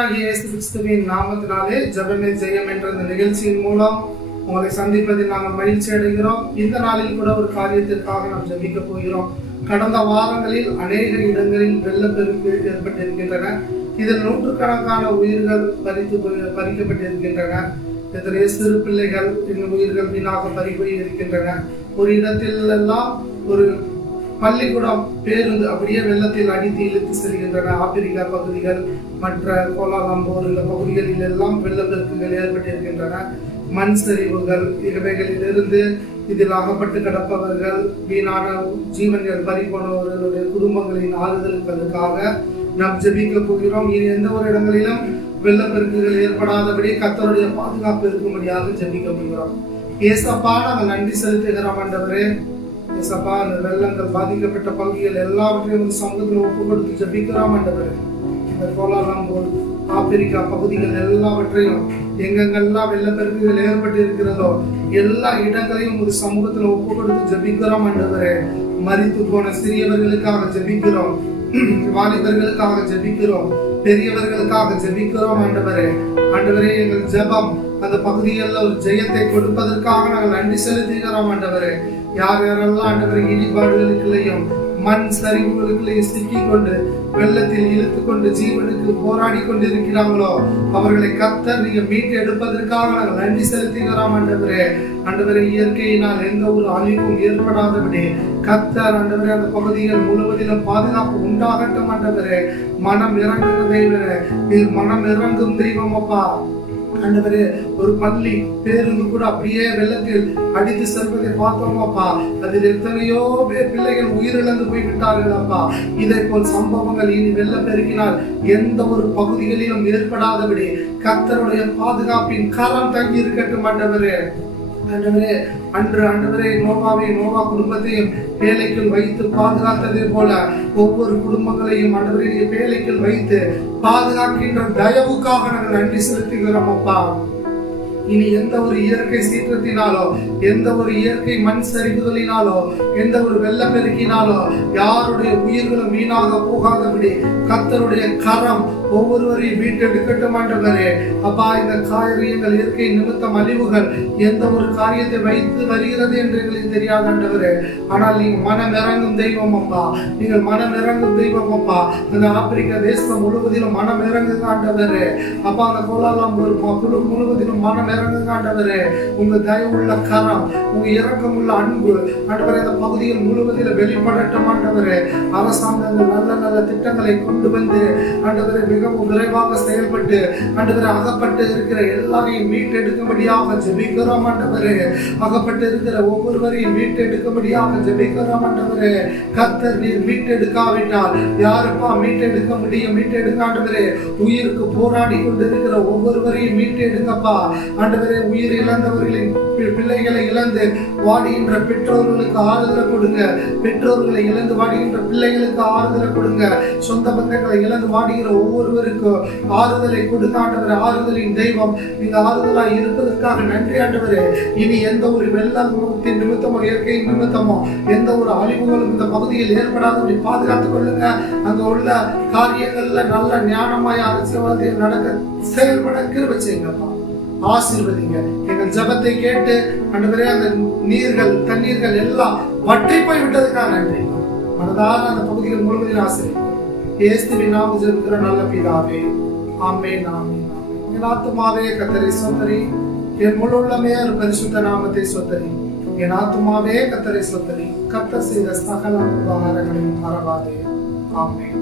இயேசு கிறிஸ்துவின் நாமத்தினாலே ஜெபமே ஜெயம் என்ற இந்த நிகழ்ச்சியின் மூலம் உங்களை சந்திப்பதில் நாங்கள் மகிழ்ச்சி அடைகிறோம். இந்த நாளில் கூட ஒரு காரியத்திற்காக நாம் ஜெபிக்க போகிறோம். கடந்த வாரங்களில் அநேக இடங்களில் வெள்ளப்பெருக்கு ஏற்பட்டிருக்கின்றன. இதில் நூற்றுக்கணக்கான உயிர்கள் பறிக்கப்பட்டிருக்கின்றன. எத்தனையோ சிறு பிள்ளைகள் இன்னும் உயிர்கள் வீணாக பறிபோய் இருக்கின்றன. ஒரு இடத்தில் எல்லாம் ஒரு பள்ளிக்கூடம் பேருந்து அப்படியே வெள்ளத்தில் அடித்து இழுத்து செல்கின்றன. ஆப்பிரிக்கா பகுதிகள் மற்ற கோலாலம்பூர் இந்த பகுதிகளில் எல்லாம் வெள்ளப்பெருக்குகள் ஏற்பட்டிருக்கின்றன. மண் சரிவுகள் இவைகளிலிருந்து இதில் அகப்பட்டு கிடப்பவர்கள் வீணான ஜீவன்கள் பறிபோனவர்களுடைய குடும்பங்களின் ஆறுதலுக்காக நாம் ஜெபிக்க போகிறோம். இனி எந்த ஒரு இடங்களிலும் வெள்ளப்பெருக்குகள் ஏற்படாதபடி கர்த்தருடைய பாதுகாப்பு இருக்கும்படியாக ஜெபிக்க போகிறோம். ஏசப்பா, நாங்கள் நன்றி செலுத்துகிறோம். ஆண்டவரே, ஏசப்பா, அந்த வெள்ளங்கள் பாதிக்கப்பட்ட பகுதிகள் எல்லாவற்றையும் சமூகத்தில் ஒப்பு கொடுத்து ஜெபிக்கிறோம். ஆண்டவரே, இந்த கோலாலம்பூர் ஆப்பிரிக்கா பகுதிகள் எல்லாவற்றையும் எங்கெங்கெல்லாம் வெள்ளப்பெருக்குகள் ஏற்பட்டு இருக்கிறதோ எல்லா இடங்களையும் ஒரு சமூகத்தில் ஒப்பு கொடுத்து ஜெபிக்கிறோம். ஆண்டவரே, மரித்து போன சிறியவர்களுக்காக ஜெபிக்கிறோம், வாலிபர்களுக்காக ஜெபிக்கிறோம், பெரியவர்களுக்காக ஜெபிக்கிறோம். ஆண்டவரே, எங்கள் ஜெபம் அந்த பகுதிகளில் ஒரு ஜெயத்தை கொடுப்பதற்காக நாங்கள் நன்றி செலுத்துகிறோம். ஆண்டவரே, யார் யாரெல்லாம் ஆண்டவரை இடிபாடுகளுக்குள்ளேயும் மண் சரிவுகளுக்குள்ளேயும் சிக்கிக் கொண்டு வெள்ளத்தில் இழுத்து கொண்டு ஜீவனுக்கு போராடி கொண்டு இருக்கிறாங்களோ அவர்களை கர்த்தர் நீங்க மீட்டு எடுப்பதற்காக நாங்கள் நன்றி செலுத்துகிறோம். ஆண்டவரே, இயற்கையினால் எந்த ஒரு அழிவும் ஏற்படாதபடி கர்த்தர் ஆண்டவரே அந்த பகுதிகள் முழுவதிலும் பாதுகாப்பு உண்டாகட்டும். ஆண்டவரே, மனம் இறங்குகிற தெய்வரே, நீர் மனம் இறங்கும் தெய்வம் அப்பா. ஆண்டவரே, ஒரு பள்ளி பேருந்து கூட அப்படியே வெள்ளத்தில் அடித்து செல்வதை பார்த்தோம் அப்பா. அதில் எத்தனையோ பேர் பிள்ளைகள் உயிரிழந்து போய்விட்டார்கள் அப்பா. இதை போல் சம்பவங்கள் இனி வெள்ளம் பெருக்கினால் எந்த ஒரு பகுதிகளிலும் ஏற்படாதபடி கர்த்தருடைய பாதுகாப்பின் கரம் தங்கி இருக்கட்டும். ஆண்டவரே, ஆண்டவரே, நோவா குடும்பத்தையும் வேலைக்குள் வைத்து பாதுகாத்ததே போல ஒவ்வொரு குடும்பங்களையும் ஆண்டவரே வேலைக்குள் வைத்து பாதுகாக்கின்ற தயவுக்காக நாங்கள் நன்றி செலுத்துகிறோம் அப்பா. இனி எந்த ஒரு இயற்கை சீற்றத்தினாலோ எந்த ஒரு இயற்கை மண் சரிவுகளினாலோ எந்த ஒரு வெள்ளப்பெருக்கினாலோ யாருடைய உயிர்களும் வீணாக போகாதபடி கர்த்தருடைய கரம் ஒவ்வொருவரையும் மீட்டெடுக்கட்டும். ஆண்டவரே அப்பா, இந்த காரியங்கள் இயற்கை நிமித்தம் அழிவுகள் எந்த ஒரு காரியத்தை வைத்து வருகிறது என்று எங்களுக்கு தெரியாது ஆண்டவரே. ஆனால் நீங்க மனம் இறங்கும் தெய்வம் அப்பா, நீங்கள் மனம் இறங்கும் தெய்வம் அப்பா. அந்த ஆப்பிரிக்கா தேசம் முழுவதிலும் மனம் இறங்குங்க ஆண்டவரே அப்பா. அந்த கோலாலம்பூர் முழுவதிலும் மனம் இறங்குங்க ஆண்டவரே. உங்க தயவுள்ள கரம், உங்க இரக்கமுள்ள அன்பு ஆண்டவரே அந்த பகுதியில் முழுவதிலும் வெளிப்படட்டும். ஆண்டவரே, அரசாங்கங்கள் நல்ல நல்ல திட்டங்களை கொண்டு வந்து ஆண்டவரே மிகவும் விரைவாக செயல்பட்டு ஆண்டவரே அகப்பட்டு இருக்கிற எல்லாரையும் மீட்டெடுக்கும்படியாக ஜெபிக்கிறோம். ஆண்டவரே, அகப்பட்டு இருக்கிற ஒவ்வொருவரையும் மீட்டெடுக்கும்படியாக ஜெபிக்கிறோம். ஆண்டவரே, கர்த்தர் நீர் மீட்டெடுக்காவிட்டால் யாருப்பா மீட்டெடுக்க முடியும்? மீட்டெடுக்க ஆண்டவரே. உயிருக்கு போராடி கொண்டு இருக்கிற ஒவ்வொருவரையும் மீட்டெடுக்கப்பா. ஆண்டவரே, உயிர் இழந்தவர்களின் பிள்ளைகளை இழந்து வாடுகின்ற பெற்றோர்களுக்கு ஆறுதலை கொடுங்க. பெற்றோர்களை இழந்து வாடுகின்ற பிள்ளைகளுக்கு ஆறுதலை கொடுங்க. சொந்த பந்தங்களை இழந்து வாடுகிற ஒவ்வொருவருக்கும் ஆறுதலை கொடுங்க ஆண்டவரே. ஆறுதலின் தெய்வம், நீங்க ஆறுதலாய் இருப்பதற்காக நன்றி ஆண்டவரே. இனி எந்த ஒரு வெள்ளத்தின் நிமித்தமோ இயற்கை நிமித்தமோ எந்த ஒரு அழிவுகளும் இந்த பகுதியில் ஏற்படாதபடி பாதுகாத்துக் கொள்ளுங்க. அங்க உள்ள காரியங்கள்ல நல்ல ஞானமாய் அரசியல்வாதிகள் நடக்க செயல்பட கிருபை செய்யுங்கப்பா. ஆசீர்வதிங்க. எங்கள் ஜெபத்தை கேட்டு ஆண்டவரே அந்த தண்ணீர்கள் எல்லாம் வற்றி போய் விட்டதுக்காக நன்றி. மனதார அந்த பகுதிகள் முழுவதில் ஆசீர்வதிங்க. இயேசுவின் நாமத்தில் ஜெபிக்கிற நல்ல பிதாவே, ஆமென், ஆமென். என் ஆத்துமாவே கர்த்தரை ஸ்தோத்திரி, என் முழு உள்ளமே ஒரு பரிசுத்த நாமத்தை ஸ்தோத்திரி. என் ஆத்துமாவே கர்த்தரை ஸ்தோத்திரி, கர்த்தர் செய்த சகல உபகாரங்களையும் மறவாதே. ஆமென்.